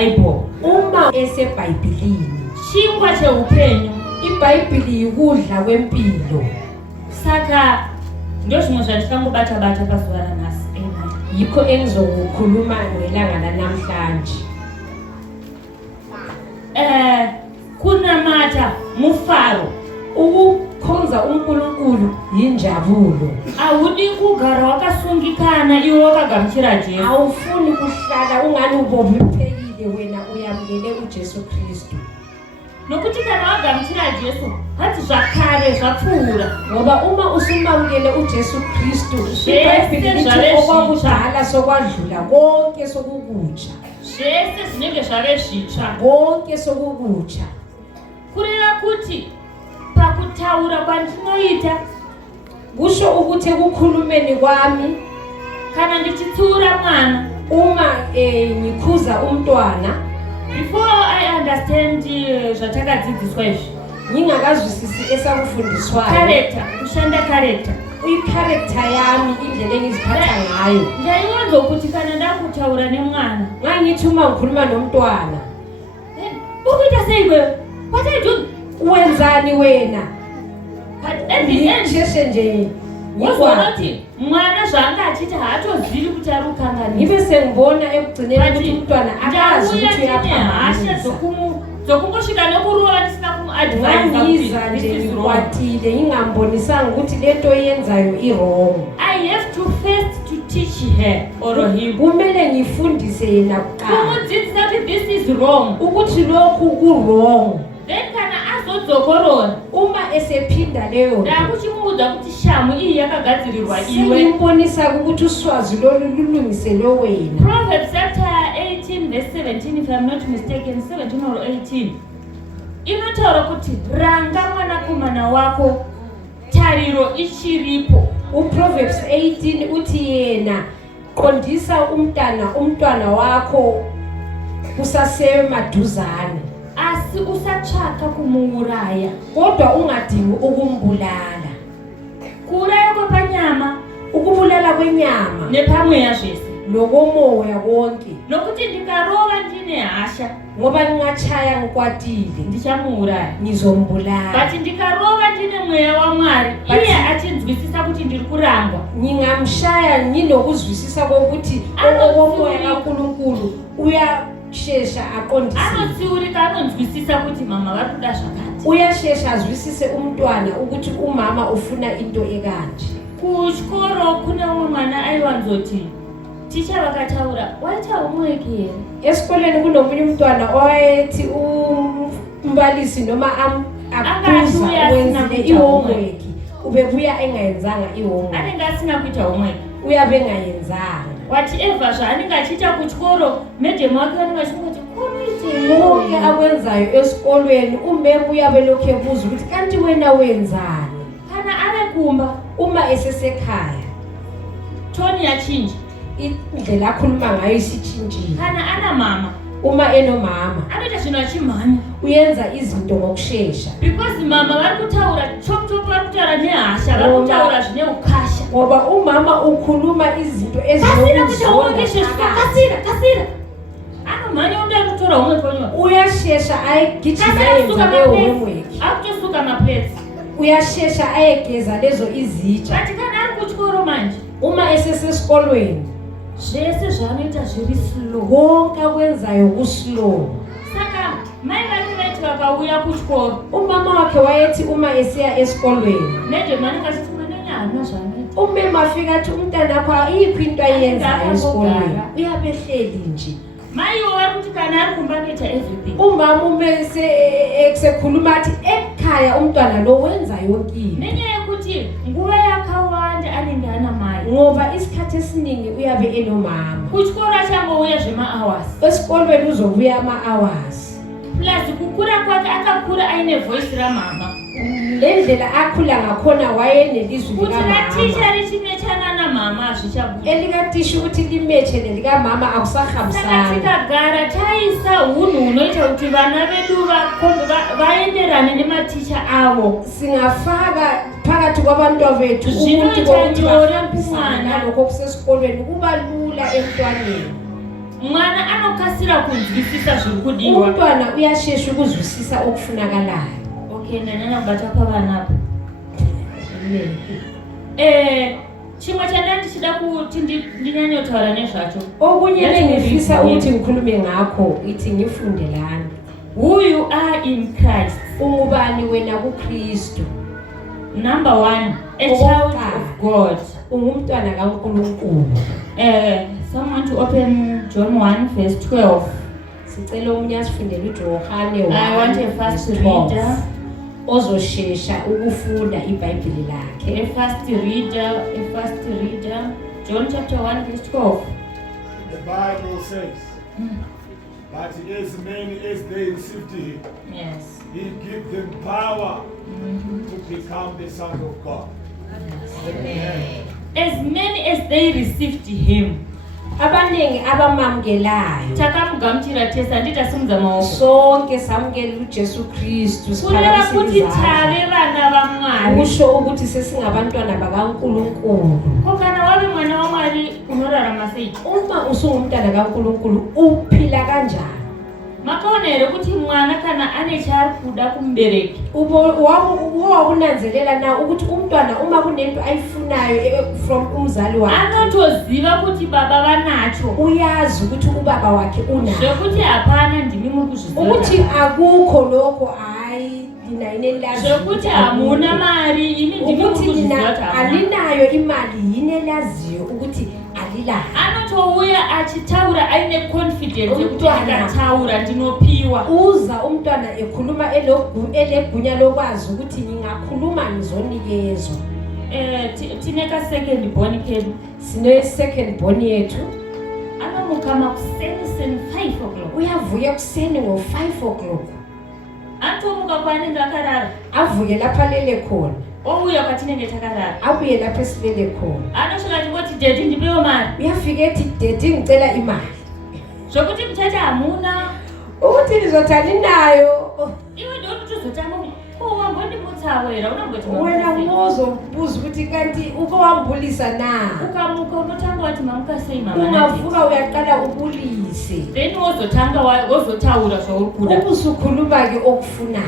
Bible. Uma eseBhayibhelini, Chingwa cheupenyu. iBhayibheli yikudla kwempilo. Saka ndio zvimwe zvandikangobata pazuva ranhasi. Yikho engizokukhuluma ngelanga lanamhlanje. Kunamata mufaro. Ukukhonza uNkulunkulu yinjabulo. Awudi kugara wakasungikana iwe wakagamuchira Jesu. Awufuni kuhlala ungani ubophekile wena uyamukele uJesu Kristu. Nokuti kana wagamuchira Jesu hati zvakare zvapfuura. Ngoba uma usumamukele uJesu Kristu, iBhayibheli lithi okwakudala sokwadlula konke sokukutsha. Zvese zvinenge zvave zvitsva. Konke sokukutsha. Kureva kuti pakutaura kwandinoita kusho ukuthi ekukhulumeni kwami kana ndichitsura mwana uma ngikhuza umntwana, before I understand zvatakadzidziswa izvi, ngingakazwisisi esakufundiswayo character, kushanda character, i-character yami, indlela engiziphatha ngayo. Ndaiwanzo kuti kana ndakutaura nemwana ngangithi uma ngikhuluma nomntwana, ukuita sei wewe? What are you doing? Wenzani wena? But at the end sheshe nje ngizoti mwana zvanga achiti haatozivi kuti ari kukanganisa. Ngibe sengibona ekugcineni ukuthi umntwana akazi ukuthi uyaphambanisa dzokungosvika nekurova ndisina kumu-advise nje ngikwatile ngingambonisanga ukuthi lento yenzayo i-wrong. I have to first to teach her or him. Kumele ngifundise yena kuqala kumudzidzisa kuti this is wrong, ukuthi lokhu ku-wrong. Then kana azodzokorora uma esephinda leyo ndakuchimuudza kuti shamu iyi yakagadzirirwa iwe. Sengimbonisa ukuthi uswazi lolu lulungiselwe wena. Proverbs chapter 18 verse 17, if I'm not mistaken, 17 or 18, inotaura kuti ranga mwanakomana wako tariro ichiripo. UProverbs 18 uthi yena qondisa umntwana wakho kusasemaduzane, asi usatsvaka kumuuraya, kodwa ungadingi ukumbulala. Kuuraya kwepanyama, ukubulala kwenyama nepamweya zvese, nokomoya konke. Nokuti ndikarova ndine hasha, ngoba ngingachaya ngikwatile ndichamuuraya, ngizombulala. But ndikarova ndine mweya waMwari, iye achinzwisisa kuti ndiri kurangwa, ngingamshaya nginokuzwisisa kokuthi okomoya kaNkulunkulu uyashesha aqondise. Anotsiurika, anonzwisisa kuti mama vari kuda zvakati, uyashesha azwisise umntwana ukuthi umama ufuna into ekanje. Kuchikoro kune umwe mwana aiwanzoti ticha vakataura waita homework here. Esikoleni kunomunye umntwana owayethi umbalisi noma akubuza wenzile i-homework ubebuya engayenzanga i-homework. Anenge asina kuita homework, uyabe engayenzanga. Whatever zvaanenge achiita kuchikoro, madam wake vanenge vachingoti konoitei konke akwenzayo esikolweni umeme uyabe lokhu ebuza ukuthi kanti wena wenzani. Kana ari kumba, uma esesekhaya toni yachinja, indlela akhuluma ngayo isitshintshile. Kana ana mama, uma enomama anoita zvinhu achimhanya, uyenza izinto ngokushesha, because mama vari kutaura chop vari kutaura nehasha, vari kutaura zvine ukasha, ngoba umama ukhuluma izinto kasira anomhanya undi ari kutora homwe ponywa, uyashesha ayegijima ayenza leyo homework, akutosuka maplets, uyashesha ayegeza lezo izitsha. But kana ari kuchikoro manje, uma esesesikolweni zvese zvaanoita zviri slow, konke akwenzayo kuslow. Saka mai vake vaiti vakauya kuchikoro, umama wakhe wayethi uma esiya esikolweni, madam anenge achiti mwananya hamuna zvaanoita, umeme afika athi umntanakho ayikho into ayenzayo esikolweni, uyabe hleli nje. Maiwo vari kuti kana ari kumba anoita everything. Umama esekhuluma athi ekhaya umntwana lo wenza yonke into, nenyaya yekuti nguva yakawanda anenge ana mai, ngoba isikhathi esiningi uyabe enomama. Kuchikoro achangouya zvema-hours, esikolweni uzobuya ama-hours, plus kukura kwake akakura aine voice ramama. Lendlela akhula ngakhona wayenelizwi likamama. Kuti latitsha richimechana namama hazvichabuda. Elikatisha ukuthi limeche nelikamama akusahambisani. Saka tikagara taisa hunhu hunoita kuti vana vedu vaenderane nematicha avo. Singafaka phakathi kwabantwana bethu umuntu wokuthi bahambisane nalokho kusesikolweni kuba lula emntwaneni. mwana anokasira kunzwisisa zviri kudiwa. Umntwana uyashesha ukuzwisisa okufunakalayo. Okay, ndanyanya kubata pavana apa. Chimwe chandichida kuti ndinyanye kutaura nezvacho. Okunye bengifisa ukuthi ngikhulume ngakho ithi ngifundelana. Who you are in Christ. Ungubani wena kuKristu? Number 1, a child of God. Ungumntwana kaNkulunkulu. Someone to open John 1 verse 12. Sicela omunye asifundele uJohane 1. I want a first reader. Ozoshesha ukufunda iBhayibheli lakhe. A first reader. John chapter 1 verse 12. The Bible says, but as many as they received him, Yes. he gave them power to become the sons of God. Amen. As many as they received him. Abanengi abamamukelayo. Takamgamuchira tesa andita simudza maoko. Sonke samukela uJesu Kristu. Kureva kuti tave vana vaMwari. Kusho ukuthi sesingabantwana bakaNkulunkulu. Kana wave mwana waMwari unorarama sei? Uma usungumntwana kaNkulunkulu uphila kanjani? Makaona here kuti mwana kana ane chaari kuda kumubereki. Wakunanzelela na ukuthi umntwana uma kunento ayifunayo from umzali wakhe. Anotoziva kuti baba vanacho. Uyazi ukuthi ubaba wakhe unacho. Zvekuti hapana ndimi muri kuzviziva. Ukuthi akukho lokho hayi dina inelazi. Zvekuti hamuna mari ini ndimi muri kuzviziva kuti alinayo imali inelaziyo ukuthi alilayo. Anotouya achitaura aine confidence yekuti akataura ndinopiwa. Uza umntwana ekhuluma elegunya lokwazi ukuthi ngingakhuluma ngizonikezwa. Tine ka second born kedu. Sine second born yethu. Anomuka makuseni 5 o'clock. Uyavuya kuseni ngo5 o'clock. Antomuka kwanenge akarara. Avuye lapha lele khona. Ouya kwatinenge takarara. Abuye lapha esilele khona. Anosvika tingoti dedi ndipewo mari. Uyafika ethi dedi ngicela imali. Zvokuti mutata hamuna. Ukuthi nizotani nayo. Iwe ndio utuzotanga wambondimutsawera unongoti wena uzobuza ukuthi kanti uke wambulisa na. Ukamuka unotanga wati mamuka sei mama. Ungavuka uyaqala ubulise. Then wozotanga wozotaura zvauri kuda. Ubusukhuluma ke okufunayo.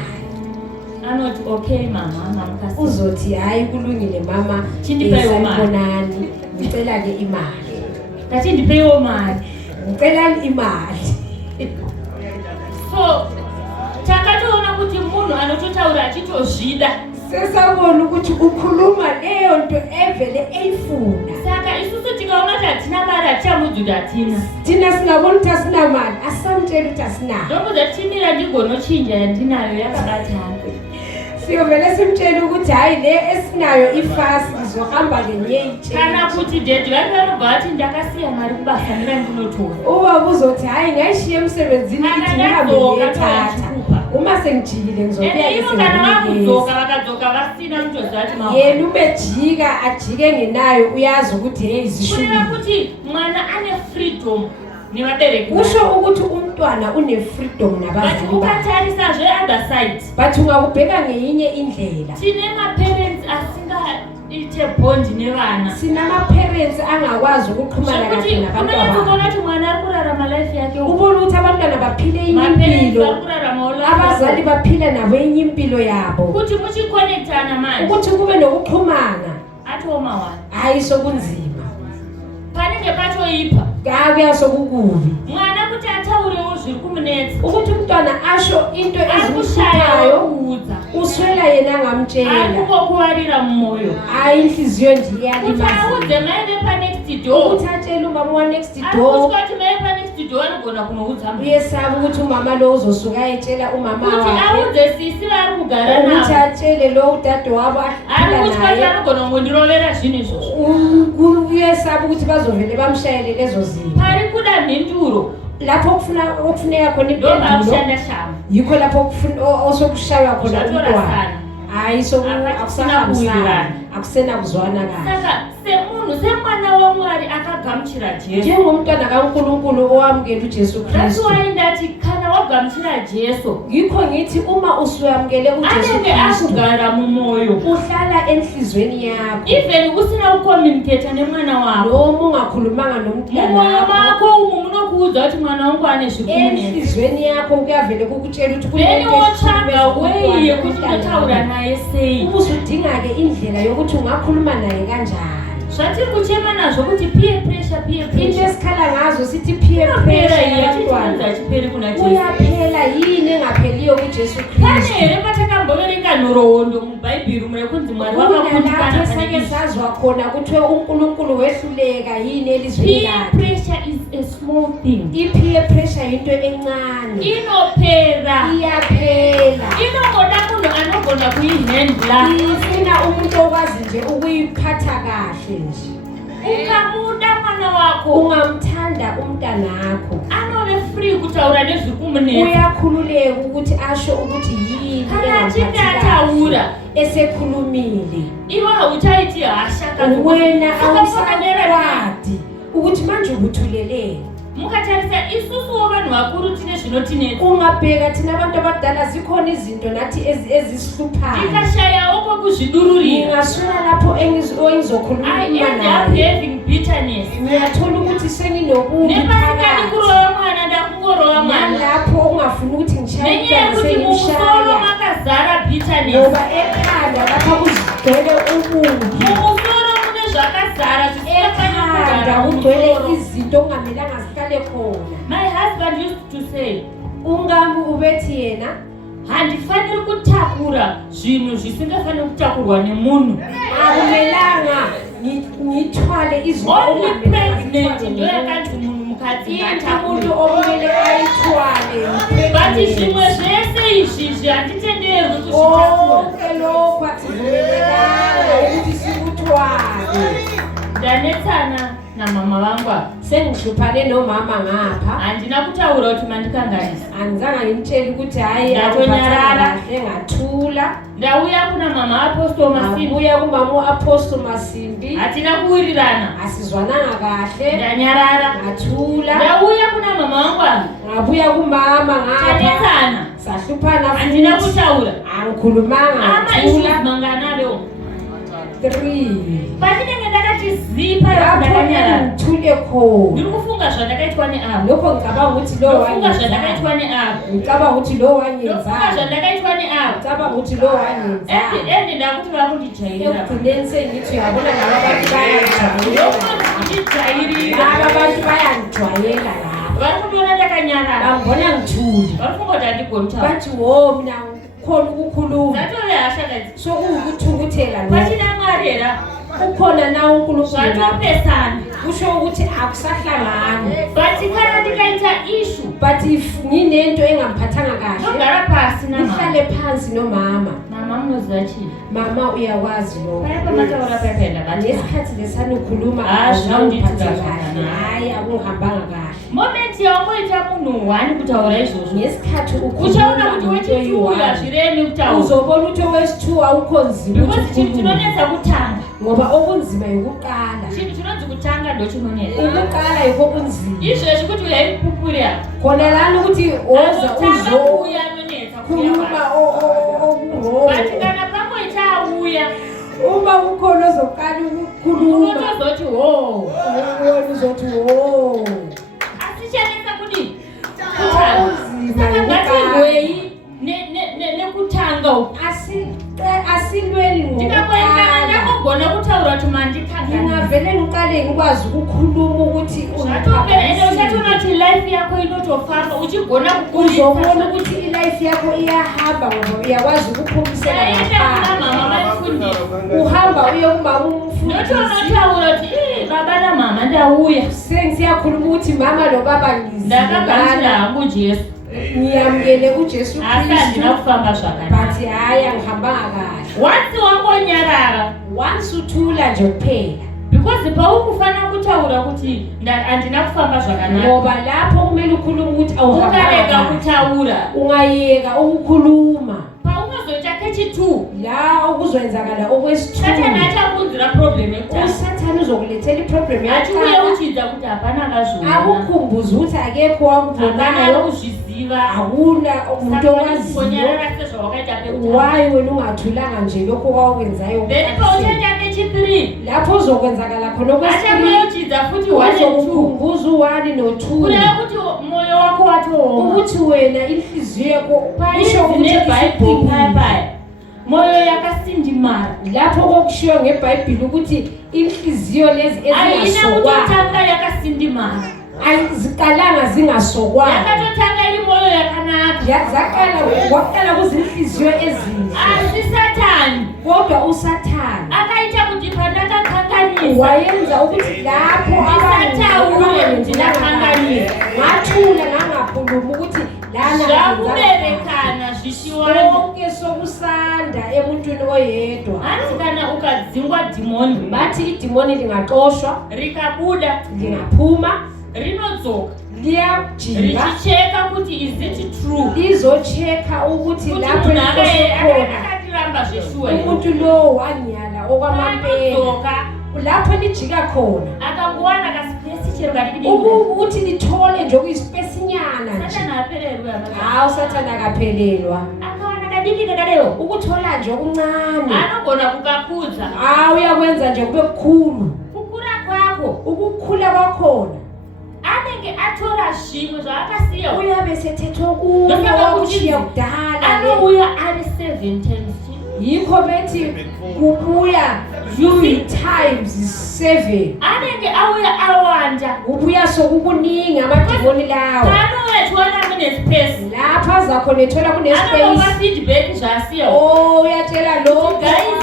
Anoti okay mama mamuka sei. Uzothi hayi kulungile mama. Chindipeyo mali. Ngicela ke imali. Ngathi ndipeyo mali. Ngicela imali. So takatoona kuti munhu anototaura achitozvida. Sesabona ukuthi ukhuluma leyo nto evele eyifuna. Saka isusu tikaona kuti hatina mari hatichamuudzi kuti hatina. Tina singabona ukuthi asina mali asamtshela ukuthi asinayo. Ndokuza timira ndigonochinja yandinayo yakabatana. Siyovele simtshela ukuthi hayi le esinayo ifasi izohamba ngenyeyithi. Kana kuti dedi vanhu vanobva vati ndakasiya mari kubafanira ndinotora. Uba buzothi hayi ngayishiya emsebenzini ithi ngihambe ngiyethatha. Uma sengijikile ngizobuya esebenzini. Kana vakudzoka vakadzoka vasina mutoziva kuti mawa. Yena ubejika ajike ngenayo uyazi ukuthi hey zishubile. Kureva kuti mwana ane freedom nevabereki. Kusho ukuthi umntwana une freedom nabazali bakhe. Ukatarisa zve other side. But ungakubheka ngeyinye indlela. Tine ma-parents asingaite bond nevana. Sina ma-parents angakwazi ukuxhumana kahle nabantwana babo. Unokubona ukuthi mwana ari kurarama life yake. Ubona ukuthi abantwana baphile enye impilo. Abazali baphila nabo enye impilo yabo. Ukuthi muchiconnectana manje. Ukuthi kube nokuxhumana. Atoma wana. Hayi sokunzima. Panenge patoipa. Ngabe sokukubi. Mwana kuti ataurewo zviri kumunetsa. Ukuthi umntwana asho into ezimshayayo uswela yena ngamtshela. Akukokuwarira mmoyo. Hayi inhliziyo nje iyalimaza. Kuti auze mai vepa next door. Ukuthi atshele umama wa next door. Ukuthi mai vepa next door anogona kunoudza. Uyesaba ukuthi umama lo uzosuka ayetshela umama wakhe. Kuti auze sisi vari kugara navo. Ukuthi atshele lo udade wabo ahlala naye. Kuti anogona kundirovera zvinhu izvozvo. Uyesaba ukuthi bazovele bamshayele lezo zinto. Pari kuda mhinduro. Lapho okufuneka khona impendulo. Yikho lapho osokushaywa khona umntwana. Hayi akusahambisana. Akusena kuzwana kahle. Saka semunhu semwana waMwari akagamuchira Jesu. Njengomntwana kaNkulunkulu owamukela uJesu Kristu. That's why ndathi kana ugamuchira Jesu Yikho ngithi uma usuyamkele uJesu anenge Kristu akugara mumoyo uhlala enhlizweni yakho even usina ucommunicate nemwana wakho noma ungakhulumanga nomntana mumoyo wakho makho umunokuudza kuti mwana wangu ane zvikunetsa enhlizweni yakho kuyavele kukutshela ukuthi then wotsvaga way yekuti umntana ndotaura naye sei uzudinga-ke indlela yokuthi ungakhuluma naye kanjani zvatiri kuchema nazvo kuti peer pressure into esikhala ngazo sithi peer pressure yabantwana achiperi kuna Jesu uyaphela yini engapheliyo kuJesu pane Kristu here patakamboverenga nhoroondo mubhaibheri mune kunzi mwari kunalapho wakakutukana esake pane izvi sazwa khona kuthiwe uNkulunkulu wehluleka yini elizweni peer lakhe pressure is a small thing i-peer pressure yinto encane inopera iyaphela inongoda munhu anogona kuihandla ifuna umuntu okwazi nje ukuyiphatha kahle nje ukamuda mwana wako ungamthanda umntanakho anove free kutaura nezviri kumunetsa uyakhululeka ukuthi asho ukuthi yini kana achinge engamphathi ataura kahle. Esekhulumile iwe hauchaiti hasha wena akafonanera awusakwadi ukuthi manje ubuthulelele mukatarisa isusuwo vanhu vakuru tine zvinotinetsa ungabheka thina abantu abadala zikhona izinto nathi ezisihluphayo tikashayawo kwekuzvidururira ngingaswela lapho engizokhuluma I end up naye having bitterness ngiyathola ukuthi senginobubi nepasikani phakathi kurowa mwana ndakungorowa mwana nalapho ungafuni ukuthi ngishaye nenyaya umntwana yekuti mumusoro sengimshaya makazara bitterness ngoba ekhanda lapha kugcwele ububi mumusoro mune zvakazara ekhanda kugcwele izinto okungamelanga zihlale khona My husband used to say ungami ubethi yena handifaniri kutakura zvinhu zvisingafaniri kutakurwa nemunhu akumelanga ngithwale izinto only okungamelanga pregnant zithwalwe ndo ngumuntu. yakanzi munhu mukadzi into umuntu ngatakure okumele ayithwale but zvimwe zvese izvizvi handitenderwi kuzvitakura konke lokhu ativumelelanga ukuthi sikuthwale ndanetsana namama vangu ava sengihluphane nomama ngapha handina kutaura kuti mandikanganisa andizange ngimtsheli ukuthi hayi Ndatonyarara. kahle ngathula ndauya kuna mama apostol masimbi ngabuya kumama u-apostle Masimbi hatina kuwirirana asizwananga kahle ndanyarara ngathula ndauya kuna mama vangu ava ngabuya kumama ngapha tanetsana sahluphana handina futhi kutaura angikhulumanga ama issues ngathula manganaro 3 patinenge ndakatizipa lapho ndakanyarara ngithule khona ndiri kufunga zvandakaitwa neavo lokho ngicabanga ukuthi lo ndofunga wanyenza zvandakaitwa neavo ngicabanga ukuthi lo ndofunga wanyenza zvandakaitwa neavo ngicabanga ukuthi lo wanyenza endi ndakuti vakundijairira ekugcineni sengithi uyabona laba bantu bayangijayelela kundijairira laba bantu bayangijwayela lapha vari kundiona ndakanyarara bangibona ngithule vari funga kuti handigontaura bathi wo mina khona ukukhuluma zvatove hashakadzi sokuwukuthukuthela lo pachina mwari hera ukhona na uNkulunkulu lapha zvatopesana kusho ukuthi akusahlangani but kana ndikaita ishu but if nginento engamphathanga kahle ndogara pasi namama ihlale phansi nomama mama munoziva chii mama uyakwazi lo paipa mataura paipaenda vati lesikhathi lesanikhuluma Azvawunditi kahle zvakanaka. hayi akungihambanga kahle momenti yawangoita munhu wani kutaura izvozvo ngesikhathi uchaona kuti wechituu hazviremi kutaura uzobona ukuthi owesi-2 awukho nzima because ukuthi chinhu ukhulume. chinonetsa kutanga ngoba okunzima yikuqala chinhu chinonzi kutanga ndo chinonetsa ukuqala yikho kunzima izvezvi kuti uyaipupuri apa khona lani ukuthi woza anotanga kuuya anonetsa uzokhuluma okurongo but kana pangoita auya uma kukhona ozoqala ukukhuluma unotozoti ho ubona uzothi wo asi chanetsa kudii kutanga okunzima saka yikuqala ngatirwei nekutanga uku asilweni ndikakoekana ndakogona kutaura kuti mandikanganisa ngingavele ngiqale ngikwazi ukukhuluma ukuthi zvatopera ende uchatoona kuti life yako inotofamba uchigona uzobona kukurisa ukuthi ilife yakho iyahamba ngoba uyakwazi ukuphumisela aenda kuna ngaphandle mama vanifundisa uhamba uye kumama umfundisi ndotonotaura kuti baba namama ndauya sengisiyakhuluma ukuthi mama nobaba ndakagamuchira ngizibala hangu jesu ngiyamukele uJesu asi Kristu handina kufamba zvakanaka but hayi angihambanga kahle once wangonyarara once uthula nje kuphela because paukufana kutaura kuti handina kufamba zvakanaka ngoba lapho kumele ukhulume ukuthi awuhambanga ukarega kahle kutaura ungayeka ukukhuluma paunozoita kechitu la okuzoyenzakala satani okwesithunzi achakunzira problem yekutanga usathane uzokulethela iproblem achiuye yakho uchidza kuti hapana akazviona akukhumbuza ukuthi akekho hapana wakubonayo kuzviziva unoziva akuna umuntu owaziyo ngonyarara sezvawakaita peutano. wayi wena ungathulanga nje lokho kwawukwenzayo Then pauchaita nechipiri lapho uzokwenzakala khona okwesibili achakuyochidza futi 1 and 2 uzokukhumbuza u-1 no-2 kureva kuti moyo wako watooma ukuthi wena inhliziyo yakho paisho kunebhaibheli payapaya moyo yakasindimara lapho kokushiwo ngebhayibhili ukuthi inhliziyo lezi aina ezingasokwa kutotanga yakasindimara aziqalanga zingasokwana yakatotanga iri moyo yakanaka kwaqala kuzinhliziyo ezinhle asi satani kodwa usathane akaita kuti pandakakanganisa wayenza ukuthi lapho ndisataure kuti ndakanganisa ngathula ngangakhuluma ukuthi lana zvakuberekana zvishiwani konke sokusanda emuntwini oyedwa hanzi kana ukadzingwa dhimoni bathi idimoni lingaxoshwa rikabuda lingaphuma rinodzoka liyajinga richicheka kuti is it true lizocheka ukuthi kuti lapho munhu khona akatiramba zveshuwa umuntu lo wanyala okwamampela anodzoka lapho lijika khona akangowana kasipesi chero kadikidiki ukuthi lithole nje okuyisipesinyana nje satani apererwe hawu sathane akaphelelwa akawana kadiki kakadeo ukuthola nje okuncane anogona kukakudza hawu uyakwenza nje kube kukhulu kukura kwako ukukhula kwakhona anenge atora zvimwe zvaakasiya uyabe sethetha okunye wakushiya kudala anouya ari 7 times yikho bethi kubuya times 7 anenge auya awanda kubuya sokukuningi amadimoni lawo panouya tiwana munespace lapha zakho nethola kunespace anova feedback zvasiya uyatshela lo guys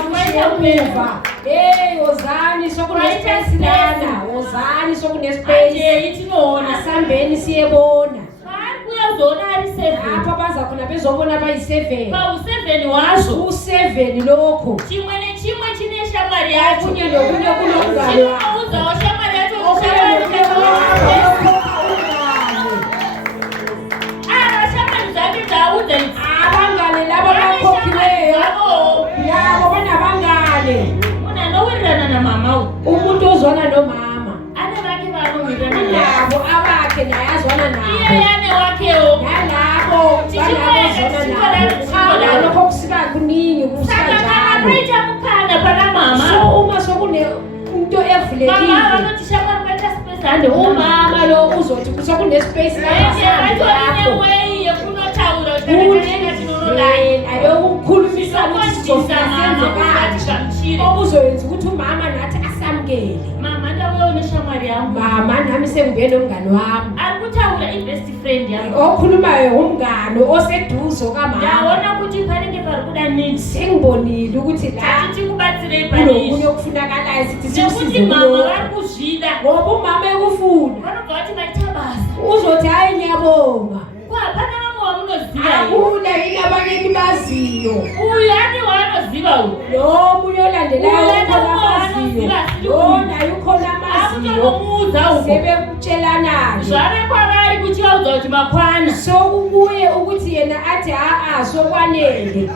hey wozani sokunespace lana wozani sokunespace ajeyi tinoona asambeni siyebona vari kuya uzona ari 7 lapha bazakhona bezobona bayi-7 pau7 wazvo u-7 lokho chimwe nechimwe chine shamwari yacho kunye nokunye kunomngane wakho chinoudzawo shamwari yacho shamwari dzake dzaudza abangane labo bakhokhiweyo yabo banabangane munhu anowirirana namama umuntu ozwana nomama ane vake vanowirirana navo nabo abakhe naye azwana iye nabo yane wakewo nalabo banabozwana lokho kusika kuningi saka kana kusikanjalo kuita mukana pana mama so uma sokune into mama evulekile vanoti shamwari vaita space hande umama lo uzothi sokunespace lapha lapho way yekunotaura kuti tinorodai ayokukhulumisa ukuthi sizofika senze kanje kamuchire okuzoyenza ukuthi umama nathi asamukele mama ndauya une shamwari yangu mama nami sengibuye nomngane wami ari kutaura ibest friend yangu okhulumayo umngane oseduze kamama ndaona kuti panenge pari kuda niti sengibonile ukuthi la tati tikubatsirei kunokunye paizvi okufunakalayo sithi nekuti sikusize mama kulokho vari kuzvida ngoba umama ekufuna vanobva vati maita basa uzothi hayi ngiyabonga hapana vamwe vamunoziva akuna yini abanye baziyo uyu ane waanoziva uyu lo munye olandelayo ukhona amaziyo lo naye ukhona amaziyo autonomuudza uko sebekutshelanayo zvave kwavari kuchivaudza kuti makwana sokubuye ukuthi yena athi haa sokwanele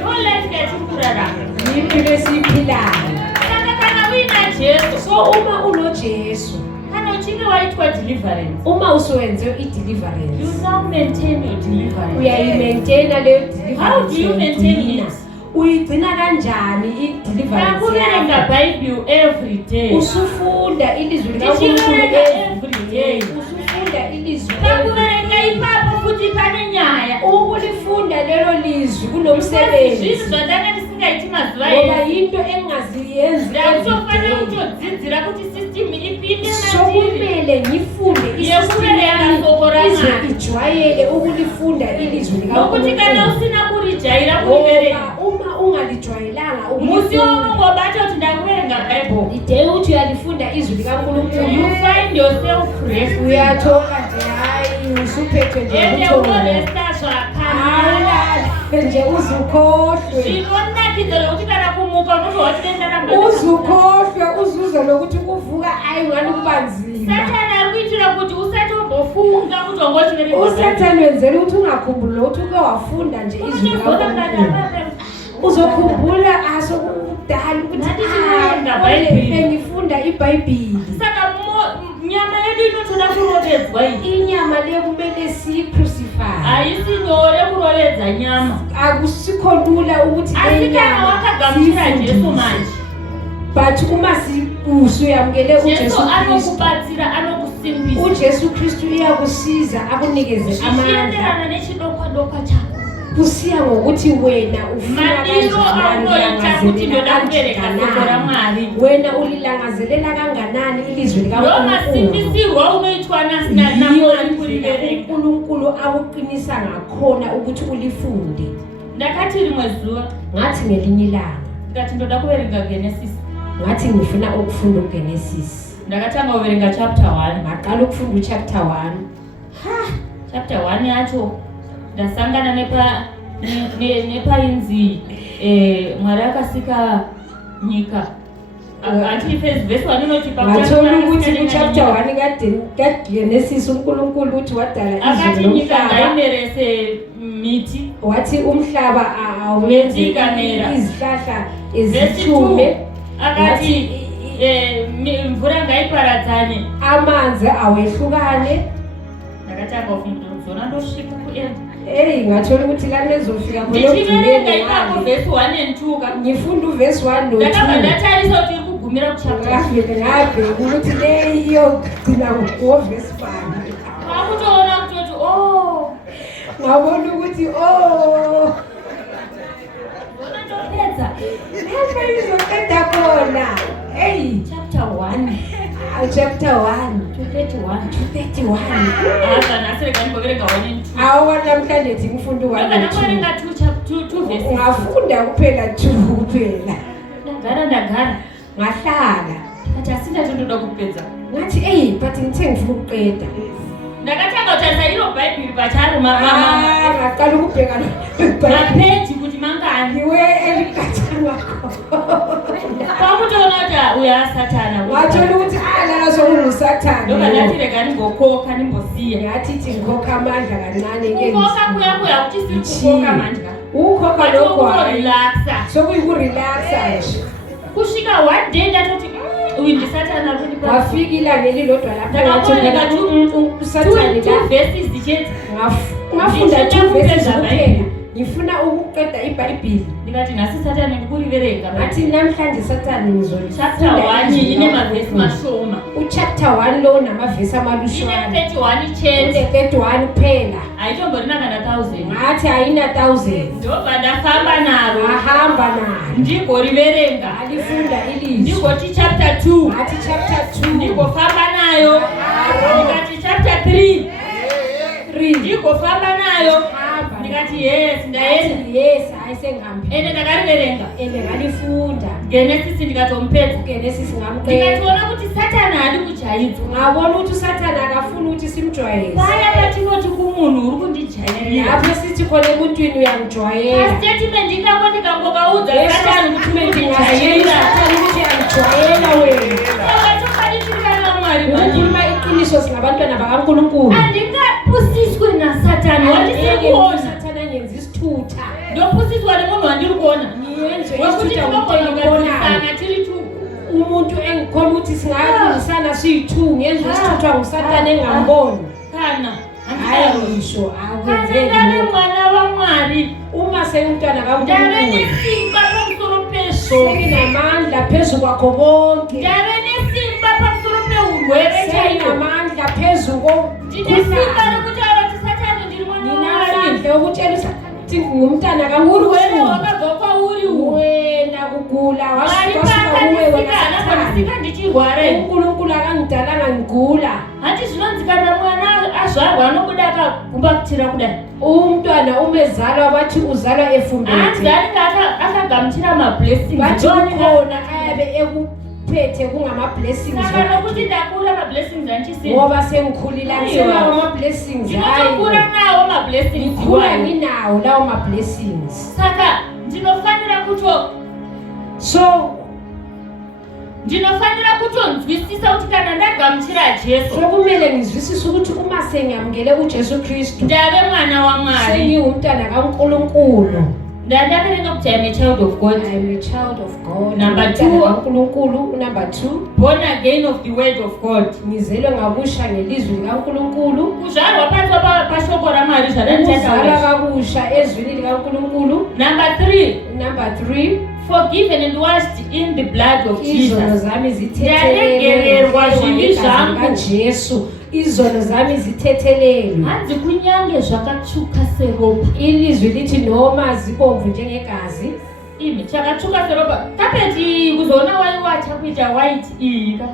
ndo life yatiri kurarama impilo esiyiphilayo saka kana uina jesu so uma unojesu kana uchinge waitwa deliverance uma usuwenze i-deliverance you now maintain your deliverance uyayimaintaina leyo How do you maintain deliverance it? uyigcina kanjani i-deliverance ngakuverenga yakho bible every day usufunda ilizwi likaNkulunkulu tichiverenga every every day usufunda ilizwi ngakuverenga ipapo futi pane nyaya ukulifunda lelo lizwi zvinhu kunomsebenzi zvandanga ndisingaiti mazuva ngoba ese yinto engingaziyenzi ndakutofanira everyday. kutodzidzira kuti system ipinde matiri sokumele ngifunde Yekuverenga soko raMwari. ize ijwayele ukulifunda ilizwi nokuti kana likaNkulunkulu usina kurijaira kuriverenga ngoba uma ungalijwayelanga musi ukulifunda waunongobata kuti ndakuverenga bible ide ukuthi uyalifunda izwi you likaNkulunkulu find yourself rest uyathoka nje hayi usuphethwe nje ende ubuthongo unoresta zvakanaka awulale nje uzukhohlwe zvinonakidza zvokuti kana kumuka unozova chidenda uzukhohlwe uzuze lokuthi kuvuka ayi ngani kuba nzima satani ari kuitira kuti usatombofunga kuti wangochiverenga usathane wenzela ukuthi ungakhumbuli ukuthi uke wafunda nje izwi likaNkulunkulu uzokhumbula asokudala ukuthi Nathi siverenga iBhayibhili. bengifunda iBhayibhili saka nyama yedu inotoda kurovedzwa iyi. inyama le kumele siyicrucify. Haisinyore kurovedza nyama. Akusikho lula ukuthi Asi le kana nyama wakagamuchira Jesu siyifundise. manje, But uma usuyamukele Jesu uJesu Kristu, anokubatsira, anokusimbisa. uJesu Kristu uyakusiza akunikeze amandla. Zvichienderana nechidokwa chako. Kusiya ngokuthi wena ufuna Madiro aunoita kuti ndoda kubereka soko raMwari. wena ulilangazelela kanganani ilizwi Ndo likaNkulunkulu. masimbisirwo unoitwa naMwari kuribereka. uNkulunkulu akuqinisa ngakhona ukuthi ulifunde. Ndakati rimwe zuva, Ngathi ngelinye ilanga, ndikati ndoda kuverenga Genesis. ngathi ngifuna ukufunda uGenesis. Ndakatanga kuverenga chapter 1. Ngaqala ukufunda uchapter 1. Chapter 1 yacho ndasangana nepainzi Mwari akasika nyika. Ati first verse 1 inoti Ngathola ukuthi kuchapter 1 kaGenesis uNkulunkulu uthi wadala akati izulu nyika nomhlaba. ngaimerese miti. Wathi umhlaba awenze Ikamera. izihlahla Verse 2 ezithume. akati mvura ngaiparadzane. Amanzi awehlukane. Ndakatanga kuzona ndosvika kuenda. Ngathola ukuthi la nezofika Ndichiverenga ipapo verse 1 and 2 ngifunda uverse 1 no 2. ndakabva ndatarisa kuti iri kugumira kuchapter. ngabheka ukuthi le iyogcina ngoverse 5. Kwakutoona kutoti Ngabona ukuthi ndona ndopedza lapha izoqeda khona. chapter 1 Chapter 1 231. 231. Ava nhasi rega ndingoverenga 1 and 2. Awa namhlanje ngifunda Ndobva 1 and 2. ndakwerenga 2 verses. Ngafunda kuphela 2 kuphela. Ndagara Ngahlala. kati asindato ndoda kupedza. Ngathi but ngithe ngifuna ukuqeda. Ndakatanga kutarisa iro bhaibheri pacharo Ngaqala ukubheka mapeji kuti mangani. Niwe elikatanga Kwakutoona kuti uyo asatana. wathola ukuthi lala Ndobva sokungusathane. ndati rega ndingokoka ndimbosiya. Ngathi ngikhoka amandla kancane Kukoka kuya kuti siri kukoka manje. Ukhoka lokho hayi. Relaxa. Sokuyikurelaxa nje. Kusvika one day ndatoti uyu ndisatana kuti Wafika ilanga elilodwa lapha Ndakaboleka usathane two verses ndicheti. ngafunda 2 Ndichita verses kupedza kuphela. Bhayibheli. Ngifuna ukuqeda iBhayibheli. Ndikati nhasi satani ndikuriverenga. Ngathi namhlanje Sathane ngizolifunda. Chapter 1 ine mavhesi mashoma. Uchapter 1 lo namavesi Ine amalushwana. 31 chete. 31 kuphela. Aitomborina kana 1000. Ngathi ayina 1000. Ndobva ndafamba naro. Ahamba nalo. Ndigoriverenga. Alifunda ilizwi. Ndigoti chapter 2. Ngathi chapter 2. Ndigofamba nayo. Ndikati chapter 3. Ndigofamba nayo. Ndikati yes ndaenda. Yes, ayisengihambe. Ende ndakariverenga. Ende ngalifunda. Genesis ndikatompedza. Genesis ngamqeda. Ndikatoona kuti satani haadi kujaidzwa. Ngabona ukuthi uSathane akafuni ukuthi simjwayeze. Paya patinoti kumunhu uri kundijairira. Lapho sithi khona emuntwini uyamjwayela. Pastatement ikako ndikangokaudza Yes, satani kuti statement unondijairira. Sathane ukuthi uyamjwayela wena. Saka tokaditirikana naMwari manje. Ukhuluma iqiniso singabantwana bakaNkulunkulu. Andingapusiswe nasatani wandisikuona. Sathane anyenza isithutha. Ndopusiswa nemunhu wandiri kuona. Ngiyenze Wekuti isithutha tinogona tiri two. umuntu engikhona ukuthi singabuyisana siyi2 ngenza isithutha nguSathane engamboni. Kana Hayi ngisho ndave akwenzeki. mwana waMwari. Uma sengumntwana Ndave kaNkulunkulu nesimba pamusoro pezvo. senginamandla phezu kwakho konke. Ndave nesimba pamusoro peurwere chaiyo. Senginamandla phezu Ndine simba rekutaura kuti satani ndiri mwana waMwari. Ninamandla okutshela ukuthi ngumntana Urwere kaNkulunkulu. hwakabva kwauri uhu. Wena kugula Mwari wasuka kuwe wena pakandisika Sathane. anapandisika ndichirwara. uNkulunkulu akangidalanga ngigula. Hati zvinonzi kana mwana azvarwa anobuda akagumba kutira kudai. Umntwana umezalwa bathi uzalwa efumbethe. Haadzani akagamuchira mablessings. Bathi khona ayabe ekuphethe kungama-blessings Saka wakhe. nokuti ndakura mablessings andisini. Ngoba sengikhulile angisenawo ama-blessings. Ndinotokura nawo mablessings. Ngikhula nginawo lawo ma-blessings. Saka ndinofanira kutonzwisisa kuti kana ndagamuchira Jesu Sokumele ngizwisise ukuthi uma sengiyamukele uJesu Kristu ndave mwana waMwari. sengiwumntana kaNkulunkulu. Ndandakarenga kuti I'm a child of God. I'm a child of God. Number 2. uNkulunkulu. Number 2. Born again of the word of God. Ngizelwe ngabusha ngelizwi likaNkulunkulu. Kuzvarwa pasi pashoko raMwari Uzalwa zvadandichataura. kabusha ezwini likaNkulunkulu. Number 3. Number 3. Forgiven and washed in the blood of Izono Jesus. zami Ndaregererwa zvivi zvangu. Jesu. Izono zami zithethelelwe. Hanzi kunyange zvakatsvuka seropa. Ilizwi lithi noma zibomvu njengegazi. Imi chakatsvuka seropa. Kapeti kuzoona waiwacha kuita white iyi ka.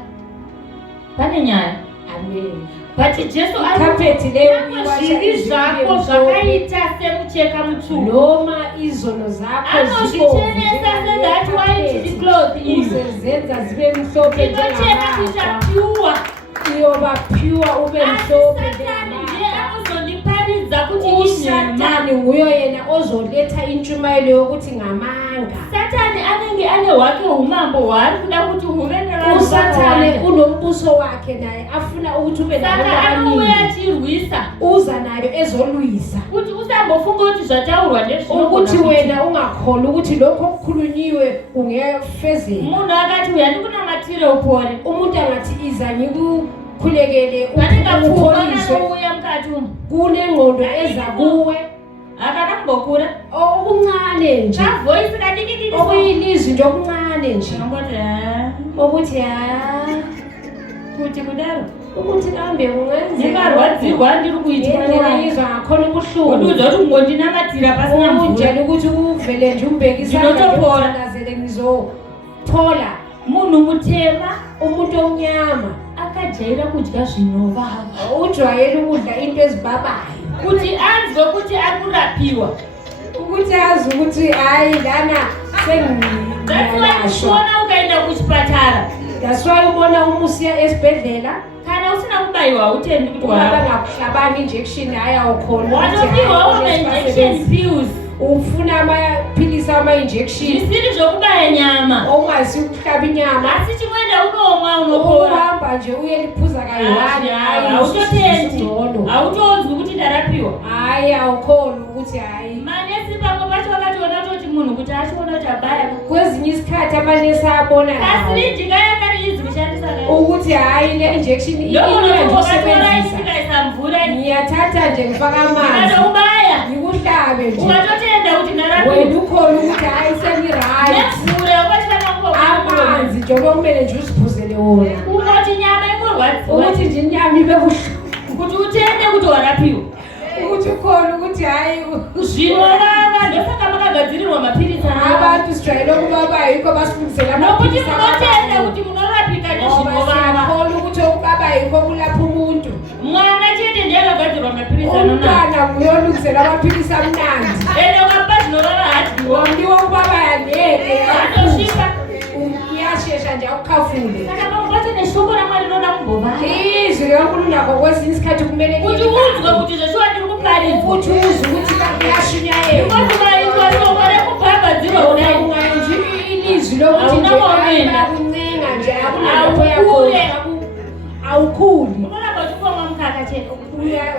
Pane nyaya. Amen. But Jesu Kapeti leo zvivi zvako zvakaita semucheka mutsvuku. noma izono zakho Anozvichenesa sedati white cloth iyi. uzenza zibe mhlophe Inocheka kuita njengamava. pure. Iyoba pure ube mhlophe Satani ndiye njengamava. anozondiparidza kuti inema. Usatani nguyo yena ozoletha intshumayelo yokuthi ngamanga. Satani anenge ane hwake umambo hwaari kuda kuti huve nevanhu Usathane vakawanda. unombuso wakhe naye afuna ukuthi ube Saka nabantu anouya abaningi. achirwisa Uza nayo ezolwisa kuti usambofunga kuti zvataurwa ukuthi wena ungakholi ukuthi lokho okukhulunyiwe ungefezeka. munhu akati uya ndikunamatire upore Umuntu angathi iza ngikukhulekele aningapfuma upholiswe. kanouya mukati umu Kunengqondo eza kuwe hakana kumbokura okuncane nje. kavoisi kadikidiki Okuyilizwi nje okuncane nje. angoti Ukuthi kuti kudaro ukuthi kambe kungenzeka ndingarwadzirwa ndiri kuitwa ngizwa ngakhona ubuhlungu. uduza kuti kungondinamatira pasina mvura Unjani ukuthi uvele nje umbekisa Ndinotophola. ngizele ngizophola. munhu mutema Umuntu omnyama akajaira kudya zvinovava ujwayele ukudla into ezibabayo kuti anzwe kuti akurapiwa. ukuthi azi ukuthi hayi lana sengiyalashwa. Uona ukaenda kuchipatara That's why ubona uma usiya esibhedlela kana usina kubayiwa hautendi kuti uma bangakuhlabani injection hayi awukhona watopiwawo ma-injection pills ufuna amaphilisi ama-injection zvisiri zvokubaya nyama ongazi ukuhlaba inyama asi chimwenda unomwa unopora. uhamba nje uyeliphuza kayi-1 Hautotendi ngcono hautonzwi kuti ndarapiwa. hayi awukhoni ukuthi hayi. Manesi pamwe pacho vakationa toti munhu kuti achiona kuti abaya Kwezinye isikhathi amanesi abona nawo kasirinji kaya kari izi kushandisa ukuthi hayi le injection ndokunokuvatora iyokusebenzisa isikaisa mvura ngiyathatha nje ngifaka amanzi ukatokubaya ngikuhlabe nje ukatotenda kuti ndarapiwa wena ukhona ukuthi hayi sengiright. nemvura ukachitaka Amanzi nje okumele nje uziphuzele wona unoti nyama ikurwadziwa ukuthi nje inyama ibe buhlungu kuti utende kuti warapiwa. ukuthi ukhona ukuthi hayi Zvinovava ndosaka makagadzirirwa mapirisi abantu sijwayele ukuba bayikho basifundisela nokuti amaphilisi munotenda ababayo. kuti munorapika Ngoba nezvinovava. siyakholwa ukuthi okubaba yikho kulapha umuntu. Mwana chete ndiye akagadzirwa mapirisi anonaka Umntwana nguyolungisela amaphilisi amnandi. ende ukapa zvinovava hadyiwa Wambiwa ukubaba yangeke atosvika. iyashesha nje akukhafule. Saka pamwe pacho neshoko raMwari rinoda kumbovava Izwi likaNkulunkulu kwesinye isikhathi kumele kuti uzwe kuti zveshuwa ndiri kuparidzwa ukuthi uzwe ukuthi kuyashunyayela. ikozivaitwa shoko rekubhagadzirwa kudai Unganji ilizwi lokuthi Awuna nje momenta. bakuncenga nje Awukhule. awukhuli. unoramba uchingomwa mukaka chete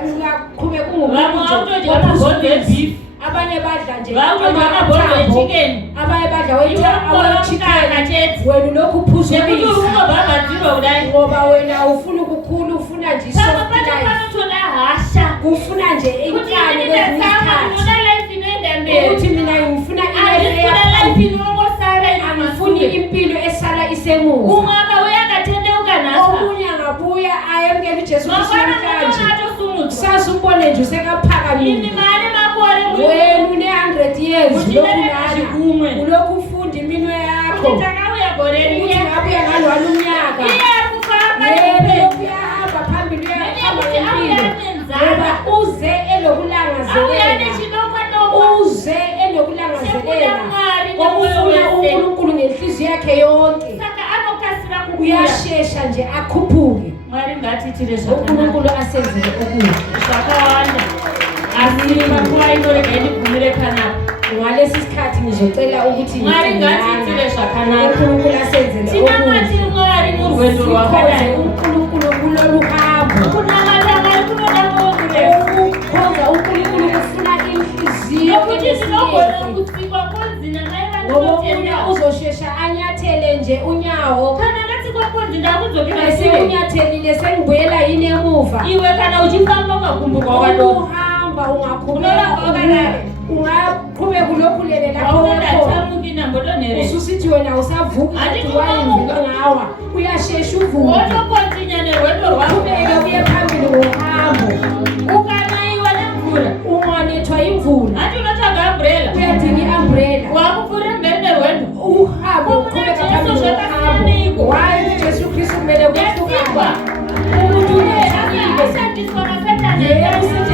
Ungaqhubeka vamwe ungumuntu autodya mabhodzi ebeef abanye badla nje vautodya mabhodzi amathambo. echicken abanye badla iwe mukoma mukaka chicken. chete Wena ulokhu uphuza nekuti uri ubisi kungobhagadzirwa kudai ngoba wena awufuni ukukhula ufuna nje pamwe soft pacho life. panotoda hasha Ufuna nje kuti inkani ini kwezinye ndasama isikhathi ndinoda life inoenda mberi ukuthi mina ngifuna andifuna life inongosara angifuni inomasure impilo esala isemuva. umwe akauya akatendeuka nhasa Omunye angabuya ayemukele uJesu Kristu mangwana namhlanje. mutona atosumudzwa Sasa umbone nje imi usekaphakamile. mane makore Wena une-100 years Uchinele lokulana. zvikumwe. Ulokhu ufunda iminwe yakho. kuti takauya gore Ukuthi riye ngabuya ngalwala umnyaka. iye ari kufamba Yebo neupenyu uyahamba phambili uyahamba kuti auya ngempilo. nenzara Ngoba uze auya enokulangazelela. nechidokwadokwa Uze enokulangazelela. Mwari Okufuna nomoyo wese. uNkulunkulu ngenhliziyo yakhe yonke. saka anokasira kukuya Uyashesha nje akhuphuke. mwari ngatiitire zvakanaka uNkulunkulu asenzele okuhle. zvakawanda asi panguva inorega indigumire panapa Ngalesi sikhathi ngizocela ukuthi mwari ngatiitire zvakanaka uNkulunkulu asenzele tinamatiri mwari murwendo rwakadai uNkulunkulu kulolu hambo. kunamata mwari kunoda mwoyo murefu Ukukhonza uNkulunkulu kufuna inhliziyo nokuti tinogona kutsikwa senginathelile sengibuyela yini emuva iwe kana uchifamba ukakumbuka wakadoko uhamba ungaqhubeka ulokhulele lapho aunatamukina mbotonere ususithi wena usavuka ngawa uyashesha uvuka wotokontinya nerwendo rwako qhubeka uye phambili ngohambo ukana iwe nemvura unganethwa imvula ati unotanga umbrella uyadinga i-umbrella wakufura mberi nerwendo uhambo uqhubeka phambili ngohambo hayi uJesu Kristu kumele kuhlukane umuntu unehlukile asatiswa na Satan